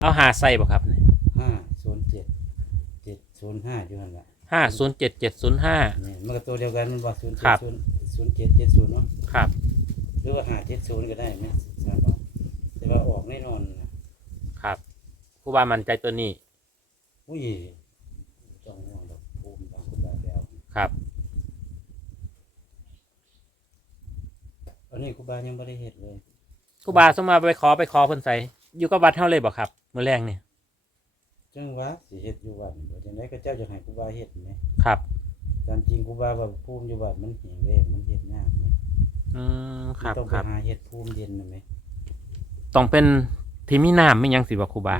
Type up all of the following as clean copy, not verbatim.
เอาหาใส่บ่ครับนี่ 507 705อยู่นั่นแหละ 507705 นี่มันก็ตัวเดียวกันมันบอก0 ครับ 7 0 7 7 0เนาะครับหรือว่า570ก็ได้ไหมทราบบ่แต่ว่าออกแน่นอนนะครับครูบามั่นใจตัวนี้อุ้ยต้องห่วงดอกภูมิบางคนบาไปเอาครับอันนี้ครูบายังไม่ได้เฮ็ดเลยครูบาสมมาไปขอเพิ่นใส่อยู่กับวัดเฮาเลยบ่ครับมื้อแรงนี่จังว่าสิเฮ็ดอยู่วัดบ่จังได๋ก็เจ้าจะให้ครูบาเฮ็ดแหมครับตามจริงครูบาว่าภูมิอยู่วัดมันแห้งแล้งมันเฮ็ดยากแหมครับต้องคไปรับหาเฮ็ดภูมิเย็นน่ะแหมต้องเป็นที่มีน้ำมีหยังสิบ่ครูบา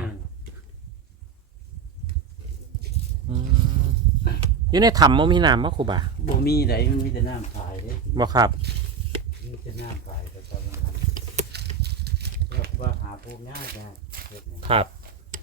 อืมอยู่ในถ้ำบ่มีน้ำบ่ครูบาบ่มีไดมันมีแต่น้ำพายเด้บ่ครับมีแต่น้ำพายแต่ตอนนั้นแล้วครูบาหาภูมิยากจ้ะเฮ็ดเนี่ยครับ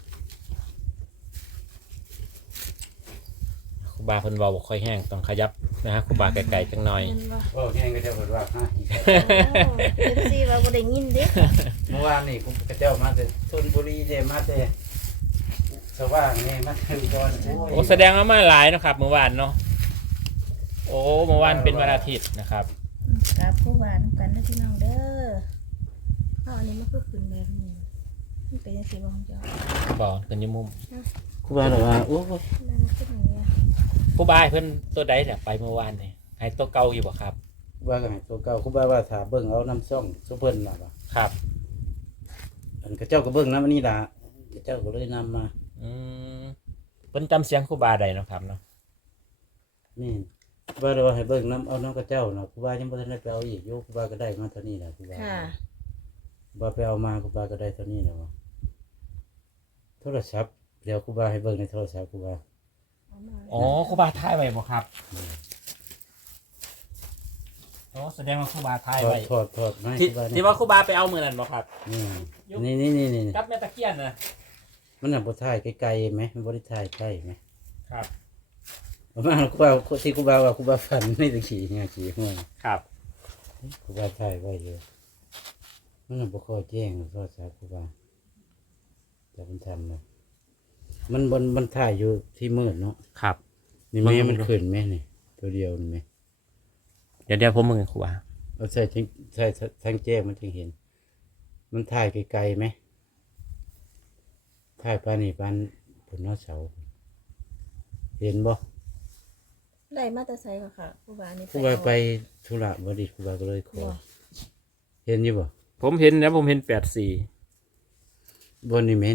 ครูบาเพิ่นเว้าบ่ค่อยแห้งต้องขยับนะฮะครูบาไกลๆจังหน่อยเห็นบ่โอ้แห้งก็เจ้าเพิ่นว่าให้เอฟซีว่าบ่ได้ยินเด้เมื่อวานนี่ผมก็เจ้ามาแต่ชลบุรีเด้มาแต่สว่างนี่มาถึงก่อนโอ้ยโอ้แสดงว่ามาหลายเนาะครับเมื่อวานเนาะโอ้เมื่อวานเป็นวันอาทิตย์นะครับกราบผู้ว่านํกันเด้อพี่น้องเด้อเอาอันนี้มันก็ขึ้นแบบนี้มันเป็นจังซี่บ่ของเจ้าบอกกันอยูมุมครูบาบอกว่าโอ้ยมันขึ้นอย่างเงี้ยครูบาให้เพิ่นตัวใดเนี่ยไปเมื่อวานนี่ให้ตัวเก่าอยู่บ่ครับครูบาก็ให้ตัวเก่าครูบาว่าถ้าเบิ่งเอาน้ำซ่องซุเพิ่นน่ะว่าครับอันก็เจ้าก็เบิ่งน้ำอันนี้ล่ะเจ้าก็เลยนำมาอืมเพิ่นจำเสียงครูบาได้เนาะครับเนาะนี่ครูบาเลยว่าให้เบิ่งน้ำเอาน้ำกระเจ้าน่ะครูบายังบ่ทันได้ไปเอาอีกอยู่ครูบาก็ได้มาเท่านี้แหละครูบาค่ะครูบาไปเอามาครูบาก็ได้เท่านี้แหละว่าโทรศัพท์เดี๋ยวครูบาให้เบิ่งในโทรศัพท์ครูบาเอามาอ๋อครูบาถ่ายไว้บ่ครับอ๋อแสดงว่าครูบาถ่ายถอไว้ดถอดมาให้ที่ครูบาที่ว่าครูบาไปเอามื้อนั้นบ่ครับนี่กับแม่ตะเคียนนะมันน่ะบ่ถ่ายไกลๆไหมมันบ่ได้ถ่ายใกล้ไหมครับประมาณครูบาที่ครูบาว่าครูบาฝันไม่ได้ขี่เนี่ยขี่ห้วยครับครูบาถ่ายไว้อยู่มันน่ะบ่ค่อยแจ้งโทรศัพท์ครูบาแต่มันทำเลยมันถ่ายอยู่ที่มืดเนาะครับนี่แม่มันขึ้นแม่นี่ตัวเดียวนี่แม่เดี๋ยวผมมึงครูบาเอาใส่ทางแจ้งมันถึงเห็น มันถ่ายไกลๆไหมถ่ายปานนี่ปานผลนอเสาเห็นบ่ได้มาแต่ไสก็ค่ะผู้ว่านี่ครูบาไปธุระบ่ดีครูบาก็เลยขอบ่เห็นอยู่บ่ผมเห็นนะผมเห็น84 บนนี่ไหม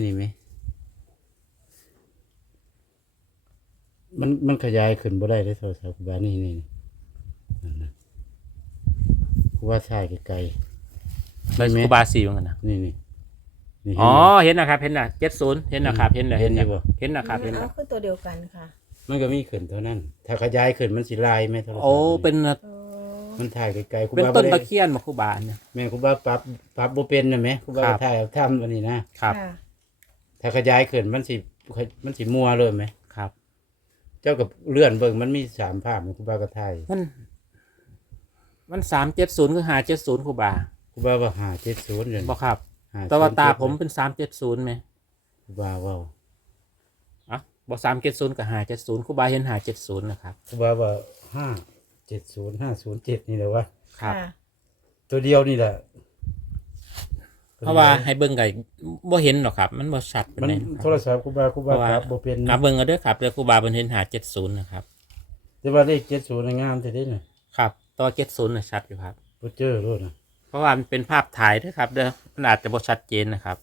มันขยายขึ้นบ่ได้เลยโทรศัพท์ครูบานี่นั่นนะครูบาถ่ายไกลแล้วครูบา4ว่างั้นนะๆนี่เห็นอ๋อบ่เห็นนะครับเห็นนะ70เห็นนะครับเห็นแล้วเห็นอยู่บ่เห็นนะครับเห็นเอาแล้วคือตัวเดียวกันค่ะมันก็มีขึ้นเท่านั้น ถ้าขยายขึ้นมันสิลายไหมโทรศัพท์โอ้เป็นโอ้มันถ่ายไกลๆครูเป็นบาต้บ่นได้ตะเคียนมาครูบาเนี่ยแม่ครูบาปรับบ่เป็นน่ะแม่ครูบาครับถ่ายเอาทำอันนี้นะครับค่ะถ้าขยายขึ้นมันสิมัวเลยไหมครับเจ้ากับเลื่อนเบิ่งมันมี3ภาพครูบาก็ถ่ายมัน370คือ570ครูบาครูบาว่า570เดี๋ยวบ่นี้ครับ 570 แต่ว่าตาผมเป็น370ไหมครูบาเว้าอ่ะบ่370กับ570ครูบาเห็น570นะครับครูบาว่า570 507นี่แหละว่าครับค่ะตัวเดียวนี่แหละเพราะว่าให้เบิ่งก็บ่เห็นหรอกครับ มันบ่ชัดปานมันใดคโทรับรศัพท์ครูบาเพราะว่าปรับบ่เป็นอ่ะเบิ่งเอาเด้อครับแล้วครูบาเพิ่นเห็น570นะครับแต่ว่าเลข70น่ะงามแท้ๆน่ะครับตัว70น่ะชัดอยู่ครับบ่เจอโลดน่ะเพราะว่ามันเป็นภาพถ่ายด้วยครับเด้อมันอาจจะบ่ชัดเจนนะครับ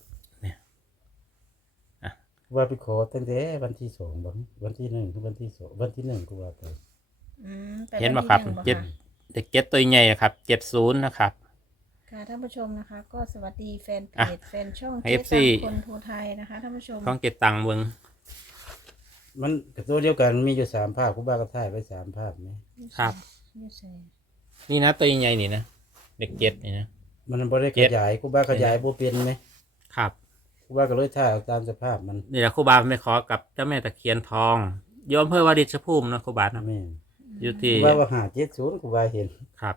ครูบาไปขอตั้งแต่วันที่2บ่วันที่1คือวันที่2วันที่1ครูบาไปอืมไปเห็นบ่ครับวันที่เจ็ดหนึ่งเด็กเจ็ดตัวใหญ่ครับ70นะครับค่ะท่านผู้ชมนะคะ ก็สวัสดีแฟนเพอ่ะจแฟนช่องให้เจ๊ FC ตังคนโทรไทยนะคะท่านผู้ชมต้องเก็บตังค์เบิ่งมันก็ตัวเดียวกันมีอยู่3ภาพครูบาก็ถ่ายไว้3ภาพแม่ครับนี่ใส่นี่นะตัวใหญ่ๆนี่นะเด็กเจ็ดนี่นะมันบ่ได้ขยายครูบาขยายบ่เป็นไหมครับครูบาก็เลยถ่ายเอาตามสภาพมันนี่แหละครูบาไม่ขอกับเจ้าแม่ตะเคียนทองโยมอำเภอวาริชภูมินะครูบานะแม่นอยู่คที่รูบาว่า570ครูบาเห็นครับ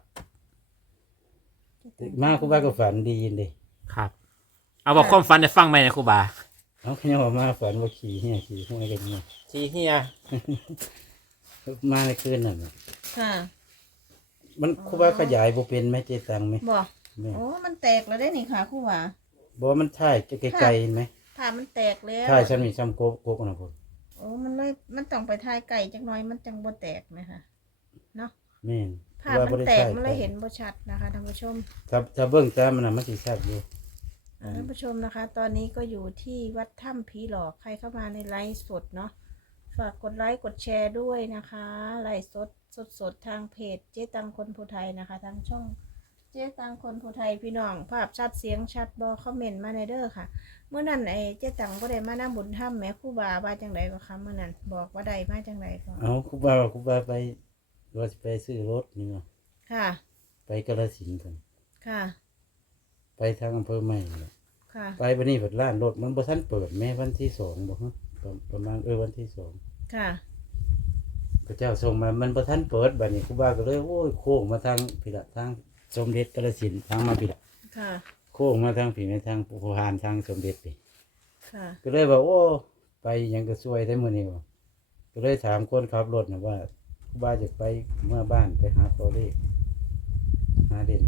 มาครูบาก็ฝันดีเด้ครับ เอาบอกความฝันให้ฟังไหมนะครูบาเอาขยับมาฝันว่าขี่เหี้ยขี่ห้วยกันเนี่ยชีเฮียมาในคืนนั่นน่ะค่ะมันครูบาขยายบ่เป็นไหมเจตังไหมบ่แม่โอ้มันแตกแล้วได้นี่ค่ะครูว่าบ่มันถ่ายไกลๆเห็นไหมถ้ามันแตกแล้วถ่ายซ้ำนี่ซ้ำโกกนะพุ่นโอ้มันเลยมันต้องไปทายไก่จักหน่อยมันจังบ่แตกนะคะเนาะแม่นภาพมันแตกมันเลยเห็นบ่ชัดนะคะท่านผู้ชมถ้าเบิ่งตามมันน่ะมันสิชัดอยู่ท่านผู้ชมนะคะ ตอนนี้ก็อยู่ที่วัดถ้ำผีหลอกใครเข้ามาในไลฟ์สดเนาะฝากกดไลค์กดแชร์ด้วยนะคะไลฟ์สดทางเพจเจ๊ตังคนผู้ไทยนะคะทางช่องเจ๊ตังคนผู้ไทยพี่น้องภาพชัดเสียงชัดบอคอมเมนต์มาในเด้อค่ะเมื่อนั้นเจ๊ตังก็ได้มานั่งบุญถ้ำแม่ครู่บาว่าจังไดก็คะเมื่อนั้นบอกว่าได้มาจังไดก็เอาครูบาไปว่าสิไปซื้อรถนี่เนาะค่ะไปกาฬสินธุ์กันค่ะไปทางอำเภอใหม่นั่นแหละค่ะไปบัดนี้เปิดร้านรถมันบ่ทันเปิดแม่วันที่2บ่ฮะประมาณวันที่2 ค่ะพระเจ้าส่งมามันบ่ทันเปิดบัดนี้ครูบาก็เลยโอ้ยโค้งมาทางพี่ละทางสมเด็จกาฬสินธุ์ทางมาพี่ละค่ะโค้งมาทางพี่ในทางผู้พานทางสมเด็จพี่ค่ะก็เลยว่าโอ้ไปหยังก็ช่วยได้มื้อนี้บ่ก็เลยถามคนขับรถน่ะว่าครูบาจะไปเมื่อบ้านไปหาตัวเลขหาเด่น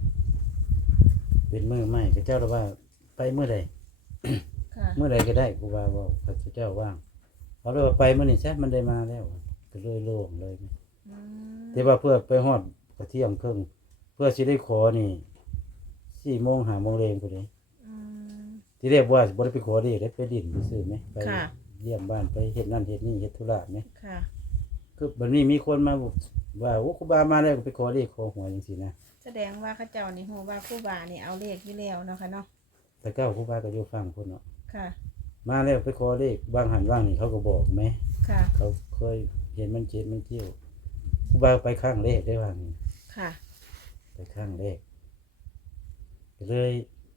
เป็นมื้อใหม่พระเจ้าเลยว่าไปมื้อใดค่ะเมื่อใดก็ได้ครูบาบอกพระเจ้าว่างเขาเลยว่าไปมื้อนี้ซะมันได้มาแล้วก็เลยโล่งเลยอืมแต่ว่าเพื่อไปฮอดกระเที่ยงครึ่งเพื่อสิได้ขอนี่4 โมง 5 โมงแรงพุ่นเด้อืมที่เรียกว่าบ่ได้ไปขอเด้ได้ไปดินซื่อๆไหมไปค่ะเยี่ยมบ้านไปเฮ็ดนั่นเฮ็ดนี่เฮ็ดธุระไหมค่ะคือบัดนี้มีคนมาบอกว่าโอ้ครูบามาแล้วก็ไปขอเลขขอหวยจังซี่นะแสดงว่าเข้าเจ้านี่ฮู้ว่าครู่บานี่เอาเลขอยู่แล้วเนาะค่ะเนาะแต่เก้าครูบาก็อยู่ฟังพุ่นเนาะค่ะมาแล้วไปขอเลขบางหันว่างนี่เขาก็บอกไหมค่ะเขาเคยเห็นมันเจ็ดมันเที่ยวครูบาไปข้างเลขได้ว่านี่ค่ะไปข้างเลขก็เลย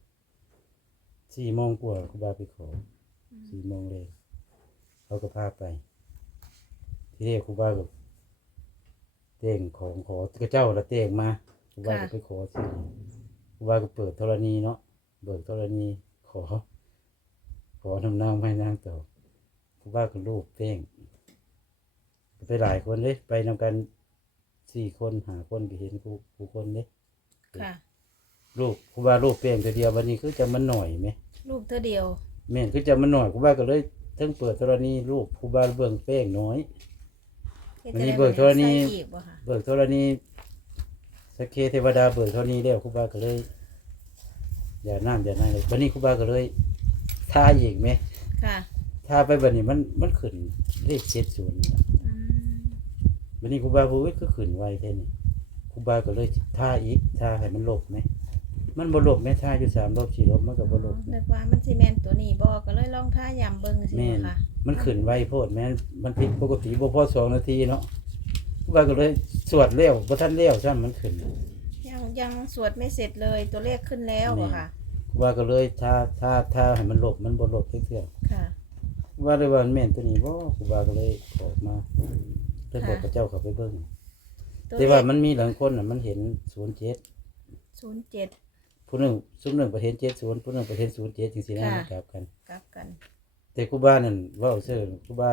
4 โมงกว่าครูบาไปขอ4 โมงเลยเขาก็พาไป ที่เรียกครูบาก็เต่งของขอกระเจ้าละเต่งมาครูบาก็ไปขอสิครูบาก็เปิดธรณีเนาะเบิกธรณีขอนำนางให้นางต่อครูบาก็รูปเต่งไปหลายคนเลยไปนำกัน4 คน5 คนก็เห็นผู้คนเลยค่ะรูปครูบารูปเต่งแต่เดียววันนี้คือจะมันหน่อยไหมรูปเธอเดียวแม่นคือจะมันหน่อยครูบาก็เลยทั้งเปิดธรณีรูปครูบาเบิ่งเป้งน้อย วันนี้เบิกโทรนี่ใส่อีกบ่ค่ะเบิกธรณีสักเคเทวดาเบิกธรณีแล้วครูบาก็เลย อย่าน้ำอย่านั่นเลยวันนี้ครูบาก็เลยท่าอีกไหมค่ะท่าไปวันนี้มันขึ้นเลข70นี่ล่ะอืมวันนี้ครูบาพูดก็ขึ้นไวแค่นี้ครูบาก็เลยท่าอีกท่าให้มันหลบไหมมันบ่หลบไหมท่าอยู่3 รอบ4 รอบมันก็บ่หลบนึกว่ามันสิแม่นตัวนี้บ่ก็เลยลองท่ายำเบิ่งสิแม่บ่นค่ะมันขึ้นไวโพดแม่นมันผิดปกติบ่พอ2 นาทีเนาะครูบาก็เลยสวดเร็วบ่ทันเร็วซ้ํมันขึ้นยังสวดไม่เสร็จเลยตัวเลขขึ้นแล้วบ่ค่ะครูบาก็เลยท่าให้มันหลบมันบ่หลบเทื่อค่ะๆครูบาเลยว่ามันแม่นตัวนี้บ่ครูบาก็เลยออกมาเลยบอกพระเจ้าเข้าไปเบิ่งตัวแต่เลว่าขมันมีหลายคนน่ะมันเห็น07 07 ผู้หนึงซุมหนึงประเทศ70ผู้หนึงประเทศ07จังซี่นะค่ะมันกลับกันกลับกันแต่ครูบานั่นเว้าซื่อครูบา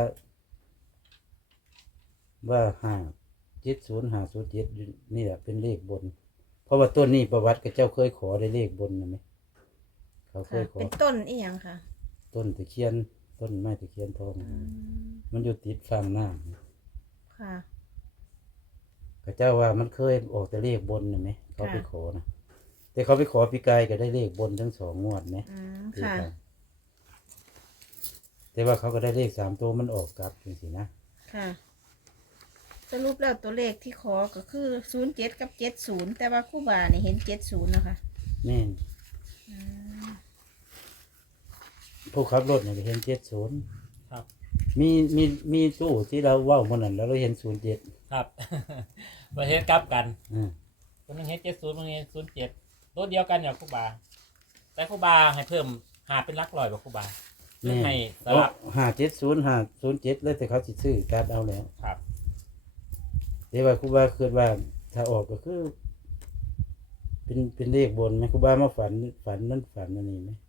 ว่า570 507นี่แหละเป็นเลขบน เพราะว่าต้นนี้ประวัติกับเจ้าเคยขอได้เลขบนนะไหมเขาเคค่ะยขอเป็นต้นอีหยังค่ะต้นตะเคียนต้นไม้ตะเคียนทองอืมมันอยู่ติดฝั่งหน้าค่ะกับเจ้าว่ามันเคยออกแต่เลขบนนะไหมเขาไปค่ะขอนะแต่เขาไปขอปีกายก็ได้เลขบนทั้ง2 งวดไหมอืมปีค่ะกายแต่ว่าเขาก็ได้เลข3 ตัวมันออกกลับจริงๆนะค่ะ สรุปแล้วตัวเลขที่ขอก็คือ07กับ70แต่ว่าครู่บานี่เห็น70นะคะแม่นอืมผู้ขับรถเนี่ยก็เห็น70 ครับมีตู้ที่เราเว้าเมื่อนั้นแล้วเราเห็น07 ครับ ประเทศกลับกันอ่าคนหนึงเฮ็ด70คนหนึงเฮ็ด07ตัวเดียวกันอย่างครูบา แต่ครูบาให้เพิ่มหาเป็นหลักร้อยบ่ครูบาหรือให้สลับ 570 แล้วแต่เขาสิซื้อการเอาแล้วครับแต่ว่าครูบาคิดว่าถ้าออกก็คือ เป็นเลขบนไหมครูบามาฝันนั่นฝันอันนี้ไหม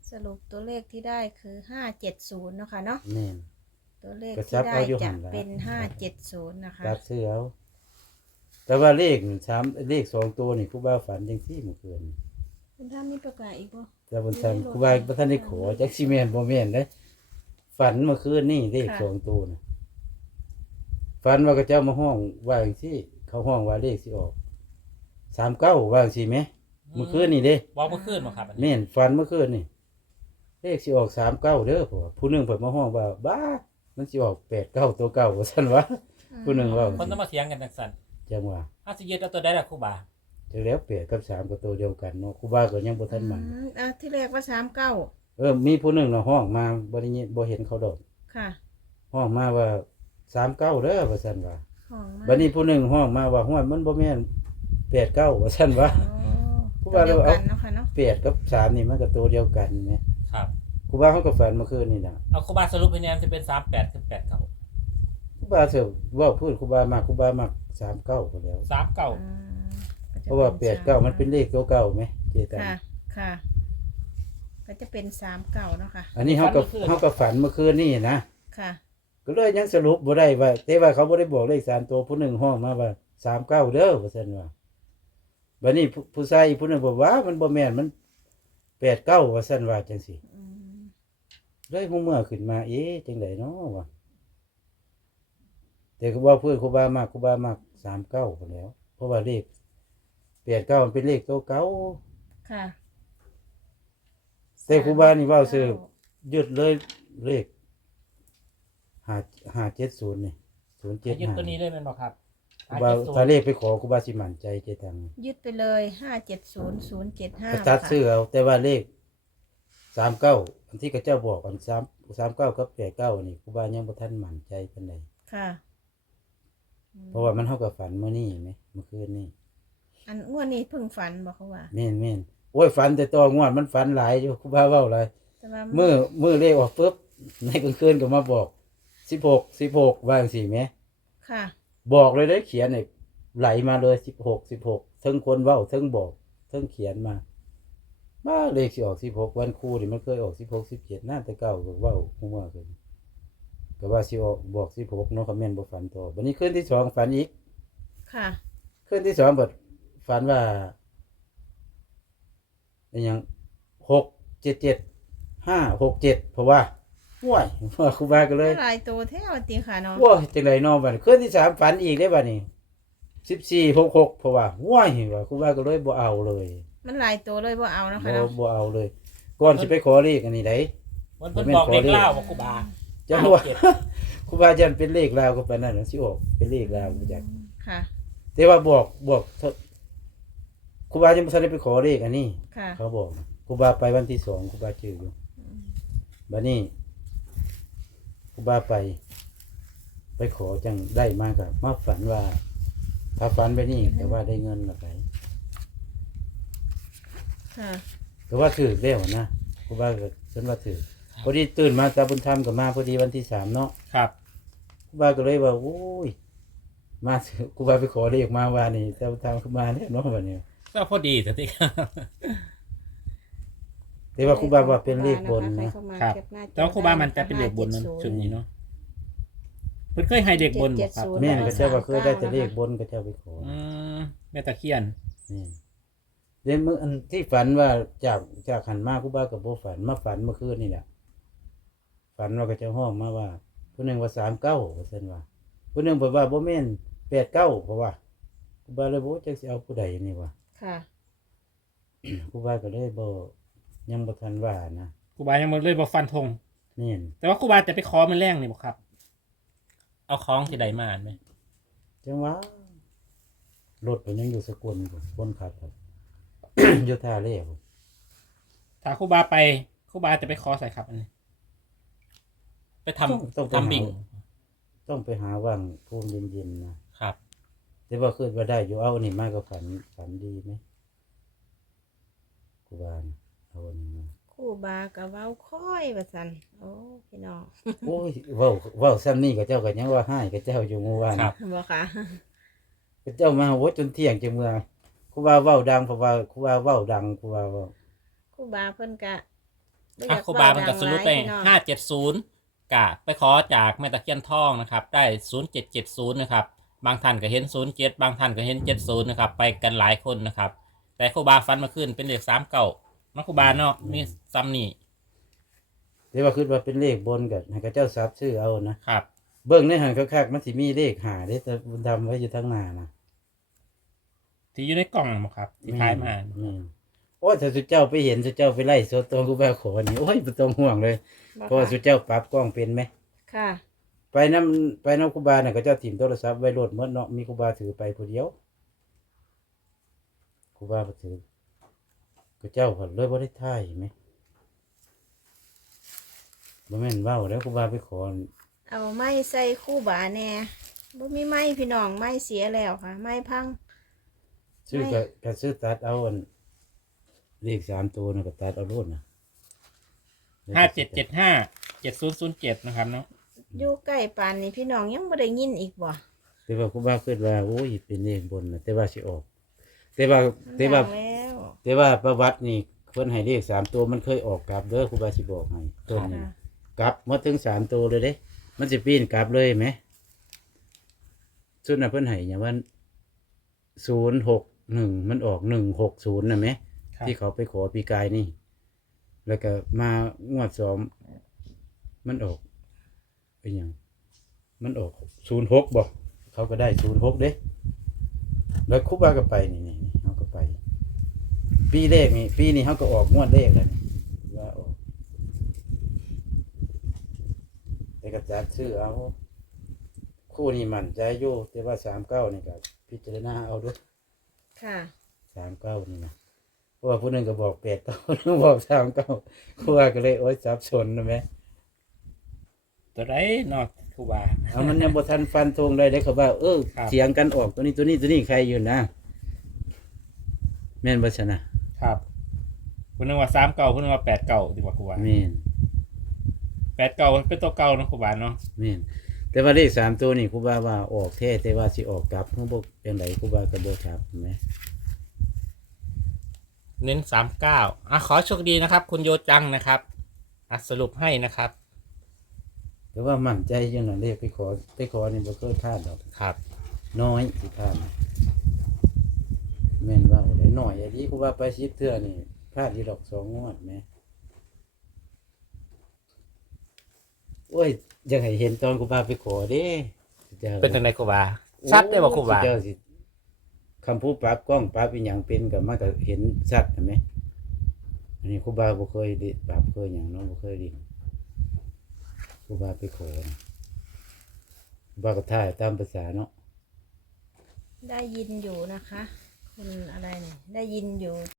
สรุปตัวเลขที่ได้คือ570เนาะค่ะเนาะแม่นตัวเลขก็จับที่ได้เอาอยู่หั่จะนล่ะเป็น570นะคะตัดซื้อเอาแต่ว่าเลข3เลข2ตัวนี่ครูบาฝันจังซี่เมื่อคืนคุณท่านมีประกาศอีกบ่แต่บนทันครูบาบ่ทันได้ขอจักสิแม่นบ่แม่นเด้ฝันเมื่อคืนนี่เลข2ตัวน่ะฝันว่าเขาเจ้ามาห้องว่าจังซี่เขาห้องว่าเลขสิออก39ว่าจังซี่แหมเมื่อคืนนี่เด้บอกเมื่อคืนบ่ครับอันนี้แม่นฝันเมื่อคืนนี่เลขสิออก39เด้อพ่อผู้หนึงเพิ่นมาห้องว่าบ้ามันสิออก89ตัวเก่าว่าซั่นวะ ผู้หนึ่งว่าคนต้องมาเถียงกันจังซั่นจังว่าถ้าสิยึดเอาตัวใดล่ะครูบาจังแล้ว8กับ3ก็ตัวเดียวกันเนาะครูบาก็ยังบ่ทันมันที่แรกว่า39 มีผู้หนึงเนาะห้องมาบ่ได้ยินบ่เห็นเขาดอกค่ะห้องมาว่า39เด้อว่าซั่นว่าห้องมาบัดนี้ผู้หนึงห้องมาว่าฮ้วยมันบ่แม่น89ว่าซั่นว่าอ๋อครูบาตัวเลยเดียวเอากันเนาะค่ะเนาะ 8กับ3นี่มันก็ตัวเดียวกันแหมครับครูบาเขาก็ฝันเมื่อคืนนี่น่ะเอาครูบาสรุปให้แน่จะเป็น38คือ89 ครูบาเสิเว้าพูดครูบามัก39พุ่นแล้ว 39 อืมก็จเพราะว่า89มันเป็นเลขตัวเก่าไหมเจตังค่ะค่ะก็จะเป็น39เนาะค่ะอันนี้เฮาก็ฝันเมื่อคืนนี่นะค่ะก็เลยยังสรุปบ่ได้ว่าแต่ว่าเขาบ่ได้บอกเลข3ตัวผู้หนึ่งห้องมาว่า39เด้อว่าซั่นว่าบัดนี้ผู้ชายอีกผู้หนึงบอกว่ามันบ่แม่นมัน89ว่าซั่นว่าจังซี่อืมเลยเมื่อขึ้นมาจังไดเนาะวะแต่ก็ว่าเพื่อนครูบามาก39พุ่นแหล้ว เพราะว่าเลข89มันเป็นเลขตัวเก่าค่ะแต่ครูบานี่เว้าซื่อยึดเลยเลข570นี่ยึดตัวนี้ 075 ได้แม่นบ่ครับครูบาถ้าเลขไปขอครูบาสิมั่นใจเจตังยึดไปเลย570075 ก็ตัดซื้อเอาแต่ว่าเลข39อันที่เขาเจ้าบอกอัน39กับ89นี่ครูบายังบ่ทันมั่นใจปานใดค่ะเพราะว่ามันเฮากับฝันมื้อนี้แหมเมื่อคืนนี้อันงวดนี้เพิ่งฝันบอกเขาว่าแม่นโอ้ยฝันแต่ตองวดมันฝันหลายอยู่ครูบาเว้าหลายแต่ว่ามื้อเลขออกปุ๊บในกลางคืนก็มาบอก16ว่าจังซี่แหมค่ะบอกเลยได้เขียนนี่ไหลมาเลย16ทั้งคนเว้าทั้งบอกทั้งเขียนมาเลขสิออก16วันครูนี่มันเคยออก16 17น่าแต่เก่าก็เว้าฮู้ว่าขึ้นก็ว่าสิออกบอก16เนาะก็แม่นบ่ฝันต่อบัดนี้คืนที่2ฝันอีกค่ะคืนที่2บัดฝันว่าอิหยัง677 เพราะว่าห่วยว่าครูบาก็เลยหลายตัวแท้ว่าติค่ะเนาะว้าจังได๋น้อบัดคืนที่3ฝันอีกได้บัดนี้1466เพราะว่าห่วยว่าครูบาก็เลยบ่เอาเลยมันหลายตัวเลยบ่เอาเนาะค่ะเนาะบ่เอาเลย ก่อนสิไปขอเลขอันนี้ได้มันเพิ่นบอกเลขเล่าบ่ครูบาจังว่าครูบาจันเป็นเลขลาวก็ปานนั้นน่ะสิออกเป็นเลขลาวบ่จักค่ะแต่ว่าบอกครูบายังบ่ทันได้ไปขอเลขอันนี้ค่ะเขาบอกนะครูบาไปวันที่2ครูบาเจออยู่บัดนี้ครูบาไปขอจังได้มาก็มาฝันว่าถ้าฝันไปนี่แต่ว่าได้เงินละไปค่ะก็ว่าถือแล้วนะครูบาก็ฉันว่าถือพอดีตื่นมาตาบุญธรรมก็มาพอดีวันที่3เนาะครับครูบาก็เลยว่าโอ้ยมาเถอะครูบาไปขอเลขมาว่านี่ตาบุญธรรมก็มาแล้วเนาะบัดนี้ก็พอดีแต่ที่แต่ว่าครูบาว่าเป็นเลขบนใครนะเข้ามาครับเก็บหน้าจอแต่ว่าครูบามันจะเป็นเลขบนนั้นชุดนี้เนาะเพิ่นเคยให้เด็กบนบ่ครับแม่นก็เจ้าว่าเคยได้แต่เลขบนก็เจ้าไปขอแม่ตะเคียนนี่เดี๋ยวมื้ออันที่ฝันว่าจากหันมาครูบาก็บ่ฝันมาฝันเมื่อคืนนี่แหละฝันว่าก็เจ้าห้องมาว่าผู้หนึงว่า39ว่าซั่นว่าผู้หนึงบอกว่าบ่แม่น89เพราะว่าครูบาเลยบ่จักสิเอาผู้ใดนี่ว่าค่ะครูบาก็เลยบ่ยังบ่ทันว่านะครูบายังบ่เลยบ่ฟันธงนี่แต่ว่าครูบาจะไปขอมันแรงนี่บ่ครับ เอาของที่ใดมาอ่านไหมจังว่ารถมันยังอยู่สกลอยู่คนขับครับ อยู่ท่าเรือถ้าครูบาไปครูบาจะไปขอใส่ครับอันนี้ ไปทำทำบิ่งต้องไปหาว่างภูมิเย็นๆนะครับ แต่ว่าคือว่าได้อยู่เอาอันนี้มาก็ฝันดีไหมครูบานะเอาอันนี้มาครูบาก็เว้าค่อยว่าซั่นโอ้พี่น้องโอ้ยเว้าซ้ำนี่ก็เจ้าก็ยังว่าให้ก็เจ้าอยู่เมื่อวานครับบ่ค่ะก็เจ้ามาโอ้จนเที่ยงจังเมื่อครูบาเว้าดังเพราะว่าครูบาเว้าดังครูบาเว้าครูบาเพิ่นก็อยากครูบามันก็สรุปได้พี่น้อง 570กะไปขอจากแม่ตะเคียนทองนะครับได้0770นะครับบางท่านก็เห็น07บางท่านก็เห็น70นะครับไปกันหลายคนนะครับแต่ครูบาฟันมาขึ้นเป็นเลข3เก่านะครูบาเนาะมีซ้ำนี่แต่ว่าคิดว่าเป็นเลขบนกันให้กับเจ้าทรัพย์ซื้อเอานะครับ เบิ่งในหันคักๆมันสิมีเลขหาได้แต่บุญธรรมไว้อยู่ทางหน้านะที่อยู่ในกล่องมั้งครับที่ท้ายมาแม่นโอ้ยถ้าสุเจ้าไปเห็นสุเจ้าไปไล่สดตัวกูบาขอนี่โอ้ยบ่ต้องห่วงเลยเพราะว่าสุเจ้าปรับกล้องเป็นไหมค่ะไปน้ำครูบาน่ะก็เจ้าถิ่มโทรศัพท์ไว้โหลดหมดเนาะมีครูบาถือไปผู้เดียวครูบาบ่ถือก็เจ้าเพิ่นเลยบ่ได้ถ่ายไหมบ่แม่นเว้าแล้วครูบาไปขอเอาไม้ใส่คู่บาแน่บ่มีไม้พี่น้องไม้เสียแล้วค่ะ ไม้พังซื้อก็ซื้อตัดเอาอันเลข3ตัวน่ะก็ตัดเอาโลดน่ะ 57757007นะครับเนาะอยู่ใกล้ปานนี้พี่น้องยังบ่ได้ยินอีกบ่แต่ว่าครูบาคิดว่าโอ้ยเป็นเลขบนน่ะแต่ว่าสิออก แต่ว่าดังแล้วแต่ว่าประวัตินี่เพิ่นให้เลข3ตัวมันเคยออกกลับเด้อครูบาสิบอกให้ต้นนี้ค่ะกลับมาถึง3ตัวเลยเด้ มันสิปีนกลับเลยไหมสุดน่ะเพิ่นให้หยังว่า061มันออก160น่ะแหมครับที่เขาไปขอปีกายนี่ แล้วก็มางวด2มันออกเป็นหยังมันออก06บ่เขาก็ได้06เด้แล้วครูบาก็ไปนี่เฮาก็ไป ปีเลขนี่ปีนี้เขาก็ออกงวดเลขแล้วนี่ว่าออกแต่ก็จัดชื่อเอาคู่นี้มั่นใจอยู่แต่ว่า39นี่ก็พิจารณาเอาเด้วยค่ะ 39นี่นะเพราะว่าผู้หนึงก็บอก89ผู้หนึงบอก39ครูว่าก็เลยโอ๊ยสับสนนะแม่ตัวไรเนาะครูบาเอามันยังบ่ทันฟันธงได้เด้เขาว่าครับเถียงกันออกตัวนี้ใครอยู่นะแม่นบ่ชนะครับคุณนึกว่า3เก่าคุณนึกว่า8เก่าดีกว่าครูบาแม่น 8เก่าเป็นตัวเก่าเนาะครูบาเนาะแม่นแต่ว่าเลข3ตัวนี่ครูบาว่าออกแท้แต่ว่าสิออกกลับเพิ่นบ่จังไดครูบาก็บ่ครับแม่เน้น39ขอโชคดีนะครับ คุณโยจังนะครับสรุปให้นะครับแต่ว่ามั่นใจจังนั้นเลขไปขอนี่บ่เคยพลาดดอกครับน้อยสิพลาดนะแม่นว่าได้น้อยอันนี้ครูบาไป10เทื่อนี่พลาดอยู่ดอก2งวดแม่โอ้ยอยากให้เห็นตอนครูบาไปขอเด้จ้าเป็นจังไดครูบาชัดได้บ่ครูบาเจ้าสิคำพูดปรับกล้องปรับอีหยังเป็นก็มันก็เห็นชัดเห็นไหมอันนี้ครูบาบ่เคยได้ปรับเคยหยังเนาะบ่เคยดิครูบาไปขอนะครูบาก็ถ่ายตามภาษาเนาะได้ยินอยู่นะคะ คุณอะไรเนี่ยได้ยินอยู่